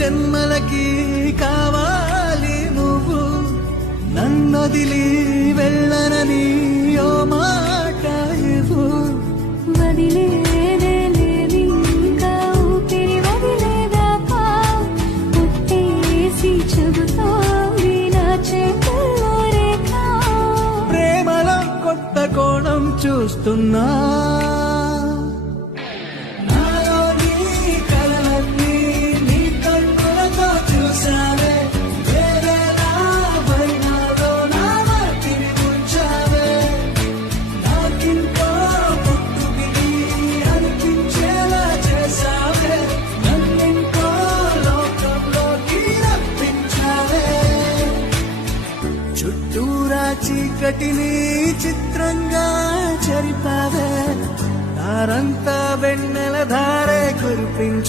జన్మలకి కావాలి నువ్వు, నన్నొదిలి వెళ్ళనని ఓ మాట ఇవ్వు. వదిలేదే లేదు ఇంకా ఊపిరి వదిలేదాకా, పుట్టేసి చెబుతోంది నా చేతుల్లో రేఖ. ప్రేమలో కొత్త కోణం చూస్తున్నా, నాలో నీ కలలన్నీ నీ కన్నులతో చూసావే, వేరే నా వైనాలో నా వాటిని ఉంచావే. నాకింకో పుట్టుకిది అనిపించేలా చేసావే, నన్నింకో లోకంలోకి రప్పించావే. చుట్టూరా చీకటిని చిత్రంగా చెరిపావే, దారంతా వెన్నెల ధారే కురిపించు.